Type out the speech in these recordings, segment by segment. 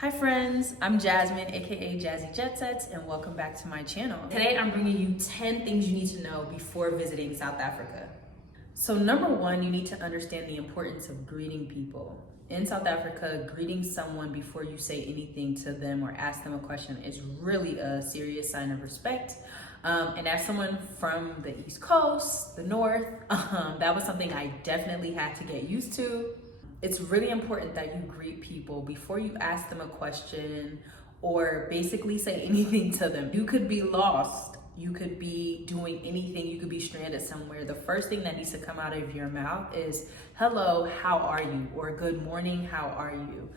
Hi friends, I'm Jasmine, aka Jazzy Jet Sets, and welcome back to my channel. Today I'm bringing you 10 things you need to know before visiting South Africa. So number one, you need to understand the importance of greeting people. In South Africa, greeting someone before you say anything to them or ask them a question is really a serious sign of respect. And as someone from the East Coast, the North, that was something I definitely had to get used to. It's really important that you greet people before you ask them a question or basically say anything to them. You could be lost. You could be doing anything. You could be stranded somewhere. The first thing that needs to come out of your mouth is, hello, how are you? Or good morning, how are you?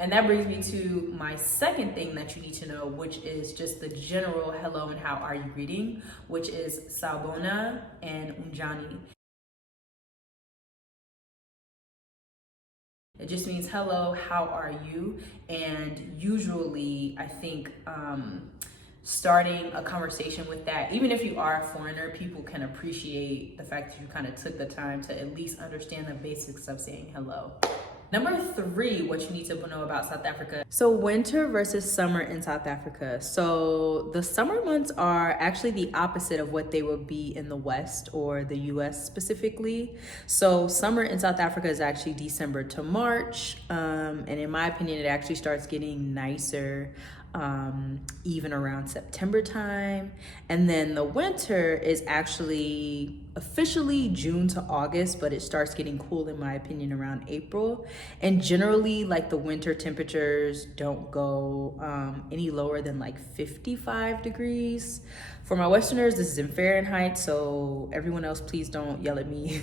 And that brings me to my second thing that you need to know, which is just the general hello and how are you greeting, which is Sawubona and Unjani. It just means hello, how are you? And usually I think starting a conversation with that, even if you are a foreigner, people can appreciate the fact that you kind of took the time to at least understand the basics of saying hello. Number three, what you need to know about South Africa. So winter versus summer in South Africa. So the summer months are actually the opposite of what they would be in the West or the US specifically. So summer in South Africa is actually December to March. And in my opinion, it actually starts getting nicer even around September time. And then the winter is actually officially June to August, but it starts getting cool in my opinion around April. And generally like the winter temperatures don't go any lower than like 55 degrees. For my Westerners, this is in Fahrenheit, so everyone else please don't yell at me.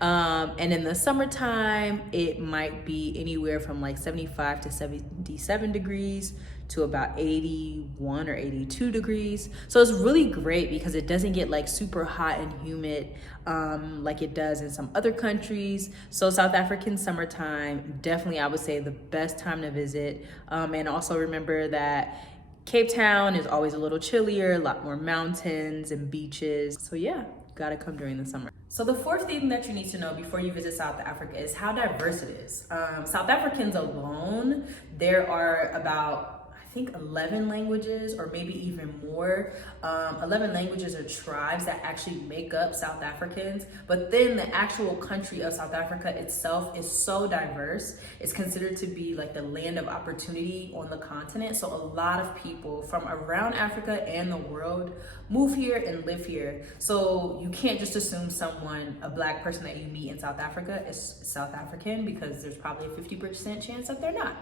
And in the summertime, it might be anywhere from like 75 to 77 degrees to about 81 or 82 degrees. So it's really great because it doesn't get like super hot and humid like it does in some other countries. So South African summertime, definitely I would say the best time to visit. And also remember that Cape Town is always a little chillier, a lot more mountains and beaches. So yeah, gotta come during the summer. So the fourth thing that you need to know before you visit South Africa is how diverse it is. South Africans alone, there are about I think 11 languages or maybe even more. 11 languages or tribes that actually make up South Africans. But then the actual country of South Africa itself is so diverse. It's considered to be like the land of opportunity on the continent. So a lot of people from around Africa and the world move here and live here. So you can't just assume someone, a black person that you meet in South Africa is South African, because there's probably a 50% chance that they're not.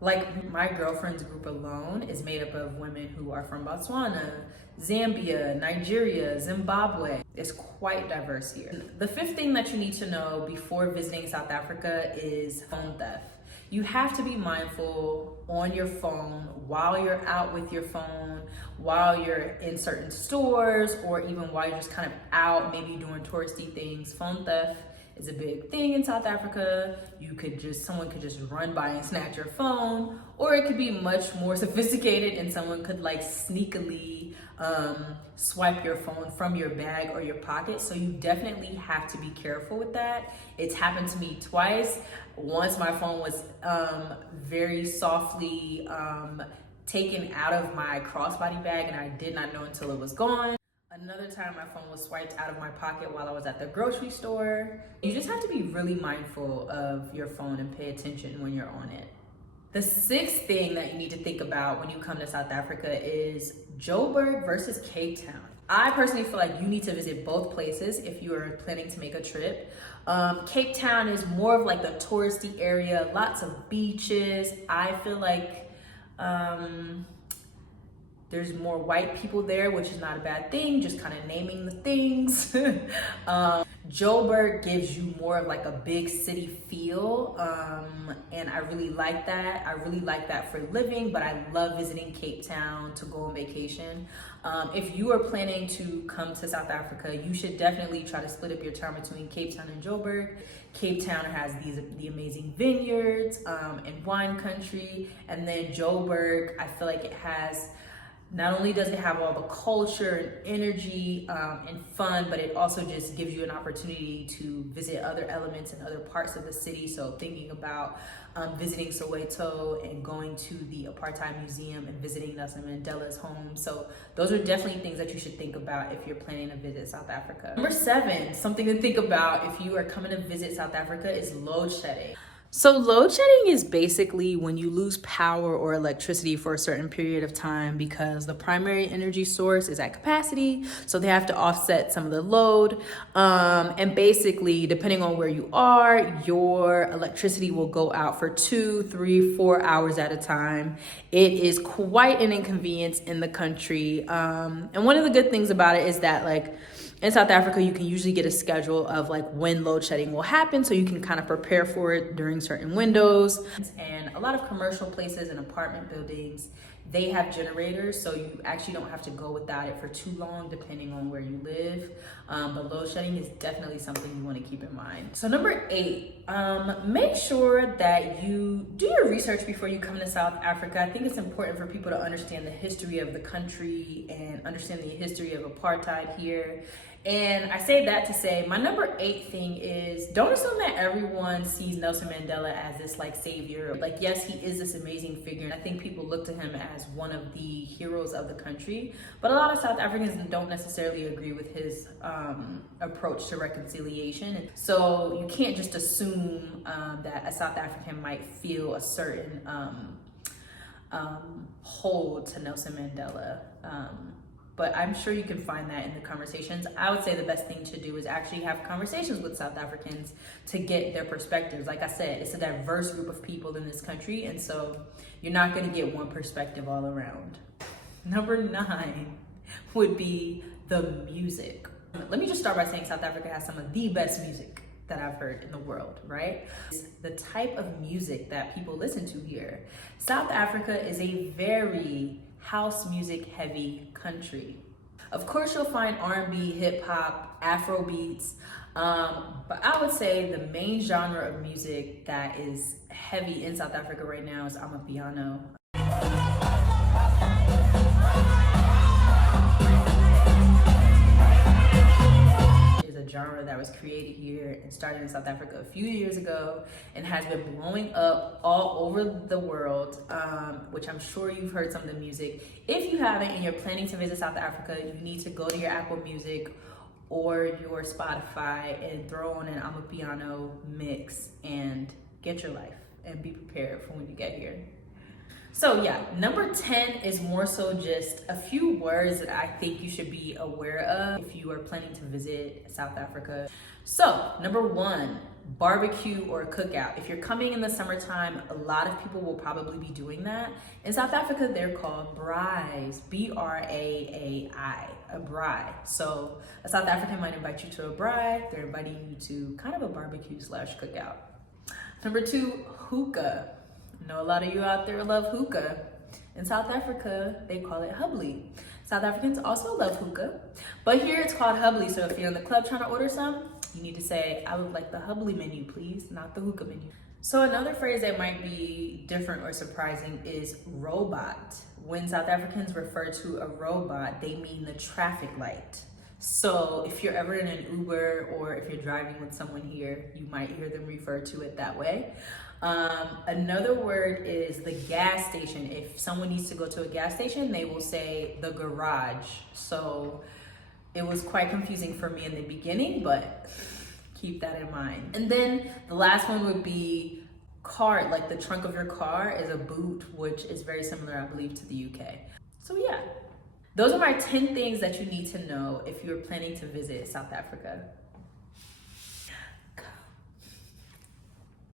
Like my girlfriend's group alone is made up of women who are from Botswana, Zambia, Nigeria, Zimbabwe. It's quite diverse here. The fifth thing that you need to know before visiting South Africa is phone theft. You have to be mindful on your phone while you're out with your phone, while you're in certain stores, or even while you're just kind of out, maybe doing touristy things. Phone theft is a big thing in South Africa. Someone could just run by and snatch your phone, or it could be much more sophisticated and someone could like sneakily swipe your phone from your bag or your pocket. So you definitely have to be careful with that. It's happened to me twice. Once my phone was very softly taken out of my crossbody bag and I did not know until it was gone. Another time my phone was swiped out of my pocket while I was at the grocery store. You just have to be really mindful of your phone and pay attention when you're on it. The sixth thing that you need to think about when you come to South Africa is Joburg versus Cape Town. I personally feel like you need to visit both places if you are planning to make a trip. Cape Town is more of like the touristy area, lots of beaches. I feel like there's more white people there, which is not a bad thing, just kind of naming the things. Joburg gives you more of like a big city feel, and I really like that. I really like that for living, but I love visiting Cape Town to go on vacation. If you are planning to come to South Africa, you should definitely try to split up your time between Cape Town and Joburg. Cape Town has the amazing vineyards and wine country, and then Joburg, I feel like it has Not only does it have all the culture and energy and fun, but it also just gives you an opportunity to visit other elements and other parts of the city. So thinking about visiting Soweto and going to the Apartheid Museum and visiting Nelson Mandela's home. So those are definitely things that you should think about if you're planning to visit South Africa. Number 7, something to think about if you are coming to visit South Africa is load shedding. So load shedding is basically when you lose power or electricity for a certain period of time because the primary energy source is at capacity. So they have to offset some of the load. And basically, depending on where you are, your electricity will go out for 2, 3, 4 hours at a time. It is quite an inconvenience in the country. And one of the good things about it is that, like, in South Africa, you can usually get a schedule of like when load shedding will happen, so you can kind of prepare for it during certain windows. And a lot of commercial places and apartment buildings, they have generators, so you actually don't have to go without it for too long depending on where you live. But load shedding is definitely something you want to keep in mind. So number 8, make sure that you do your research before you come to South Africa. I think it's important for people to understand the history of the country and understand the history of apartheid here. And I say that to say my number 8 thing is, don't assume that everyone sees Nelson Mandela as this like savior. Like, yes, he is this amazing figure, and I think people look to him as one of the heroes of the country, but a lot of South Africans don't necessarily agree with his approach to reconciliation. So you can't just assume that a South African might feel a certain hold to Nelson Mandela. But I'm sure you can find that in the conversations. I would say the best thing to do is actually have conversations with South Africans to get their perspectives. Like I said, it's a diverse group of people in this country, and so you're not gonna get one perspective all around. Number 9 would be the music. Let me just start by saying South Africa has some of the best music that I've heard in the world, right? It's the type of music that people listen to here. South Africa is a very house music heavy country. Of course, you'll find R&B, hip hop, Afro beats, but I would say the main genre of music that is heavy in South Africa right now is Amapiano. Genre that was created here and started in South Africa a few years ago and has been blowing up all over the world, which I'm sure you've heard some of the music. If you haven't and you're planning to visit South Africa, you need to go to your Apple Music or your Spotify and throw on an Amapiano mix and get your life and be prepared for when you get here. So yeah, number 10 is more so just a few words that I think you should be aware of if you are planning to visit South Africa. So number 1, barbecue or cookout. If you're coming in the summertime, a lot of people will probably be doing that. In South Africa, they're called braais, B-R-A-A-I, a braai. So a South African might invite you to a braai. They're inviting you to kind of a barbecue / cookout. Number 2, hookah. I know a lot of you out there love hookah. In South Africa, they call it hubbly. South Africans also love hookah, but here it's called hubbly. So if you're in the club trying to order some, you need to say, I would like the hubbly menu, please, not the hookah menu. So another phrase that might be different or surprising is robot. When South Africans refer to a robot, they mean the traffic light. So if you're ever in an Uber or if you're driving with someone here, you might hear them refer to it that way. Another word is the gas station. If someone needs to go to a gas station, they will say the garage. So it was quite confusing for me in the beginning, but keep that in mind. And then the last one would be car, like the trunk of your car is a boot, which is very similar, I believe, to the UK. So yeah, those are my 10 things that you need to know if you're planning to visit South Africa.